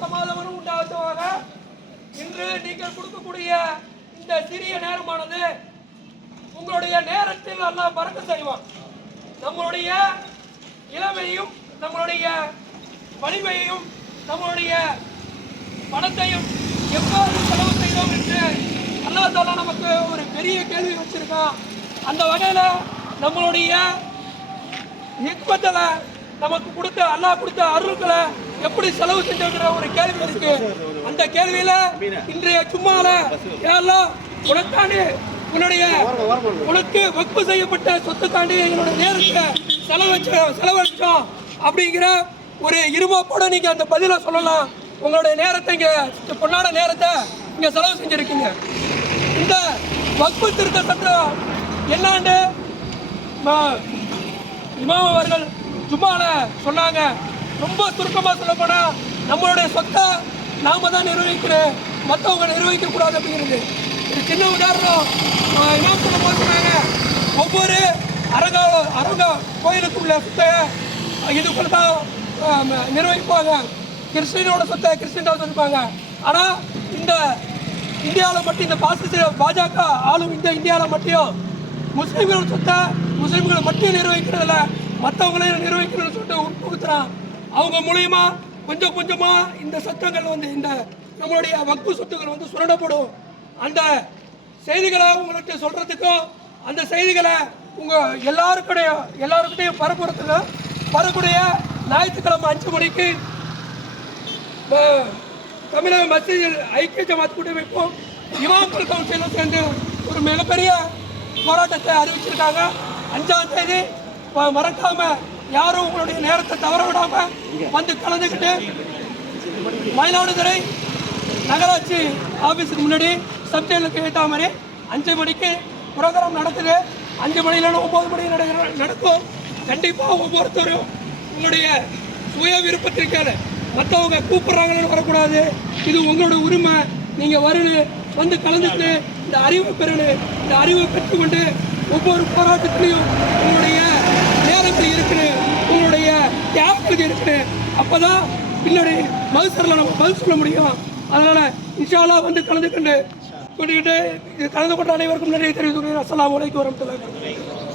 சமாதானம் உண்டாவதாக இன்று நீங்கள் கொடுக்கக்கூடிய இந்த சிறிய நேரமானது உங்களுடைய நேரத்தில் அல்லாஹ் பரக்கத் செய்வான். நம்மளுடைய இளமையும் நம்மளுடைய வலிமையையும் நம்மளுடைய பணத்தையும் எவ்வாறு செலவு செய்தோம் என்று அல்லாஹ் தஆலா நமக்கு ஒரு பெரிய கேள்வி வச்சிருக்கான். அந்த வகையில் நம்மளுடைய ஹிக்மத்துல நமக்கு கொடுத்த அல்லாஹ் கொடுத்த அருள்களை எப்படி செலவு செஞ்சோங்கிற ஒரு கேள்வி இருக்கு. அந்த கேள்வியில இன்றைய சும்மால எல்லாம் உனக்காண்டி உனக்கு வக்ஃபு செய்யப்பட்ட சொத்துக்காண்டி என்னோட நேரத்தை செலவழிச்சோம் அப்படிங்கிற ஒரு இருமாப்போட நீங்க அந்த பதில சொல்லலாம். உங்களுடைய நேரத்தை இங்க பொன்னான நேரத்தை இங்க செலவு செஞ்சிருக்கீங்க. இந்த வக்ஃபு திருத்த சட்டம் என்னாண்டு இமாம் அவர்கள் ஜும்மால சொன்னாங்க. ரொம்ப சுருக்கமாக சொல்ல போனா நம்மளுடைய சொத்தை நாம தான் நிர்வகிக்கிறோம், மற்றவங்க நிர்வகிக்க கூடாது அப்படிங்கிறது. ஒரு சின்ன உதாரணம் இமாம் சொல்லும் போது சொன்னாங்க, ஒவ்வொரு அரங்க கோயிலுக்குள்ள சொத்தை இதுக்குள்ள தான் நிர்வகிப்பாங்க. கிறிஸ்டினோட சொத்தை கிறிஸ்டின் தான் சொல்லிப்பாங்க. ஆனால் இந்த இந்தியாவில் மட்டும் இந்த பாஜக ஆளும் இந்த இந்தியாவில் மட்டும் முஸ்லீம்களோட சொத்தை முஸ்லீம்களை மட்டும் நிர்வகிக்கிறதில்ல, மற்றவங்களையும் நிர்வகிக்கணும்னு சொல்லிட்டு உட்புகுத்துறான். அவங்க மூலியமா கொஞ்சம் கொஞ்சமா இந்த சட்டங்கள் வந்து இந்த நம்மளுடைய வக்ஃபு சொத்துக்கள் வந்து சுரண்டப்படும். அந்த செய்திகளை உங்களுக்கு சொல்றதுக்கும் அந்த செய்திகளை உங்க எல்லாருக்கிட்டையும் பரப்புறதுக்கு வரக்கூடிய ஞாயிற்றுக்கிழமை 5 மணிக்கு தமிழக மஸ்ஜிதில் ஐக்கிய ஜமாத் கூட்டமைப்பும் இமாம்கள் கவுன்சிலும் சேர்ந்து ஒரு மிகப்பெரிய போராட்டத்தை அறிவிச்சிருக்காங்க. 5ஆம் தேதி மறக்காம யாரும் உங்களுடைய நேரத்தை தவற விடாம வந்து கலந்துக்கிட்டு மயிலாடுதுறை நகராட்சி ஆபீஸுக்கு முன்னாடி சப்ஜெக்டுக்கு ஏற்ற மாதிரி 5 மணிக்கு ப்ரோக்ராம் நடக்குது. 5 மணிலேருந்து 9 மணி நடக்கும். கண்டிப்பாக ஒவ்வொருத்தரும் உங்களுடைய சுய விருப்பத்திற்கான மற்றவங்க கூப்பிட்றாங்கன்னு வரக்கூடாது. இது உங்களோட உரிமை. நீங்கள் வந்து கலந்துக்கிட்டு இந்த அறிவை பெறணும். இந்த அறிவை பெற்றுக்கொண்டு ஒவ்வொரு போராட்டத்திலையும் உங்களுடைய நேரத்தை இருக்குது, உங்களுடைய தியாகத்துக்கு இருக்குது. அப்போ தான் பின்னாடி மதுசரில் நம்ம பதில் சொல்ல முடியும். அதனால் இன்ஷா அல்லாஹ் வந்து கலந்து கொண்டு அனைவருக்கும் நன்றியை தெரிவித்துக் கொள்கிறேன். அஸ்ஸலாமு அலைக்கும் வரஹ்மத்துல்லாஹி வபரகாத்துஹு.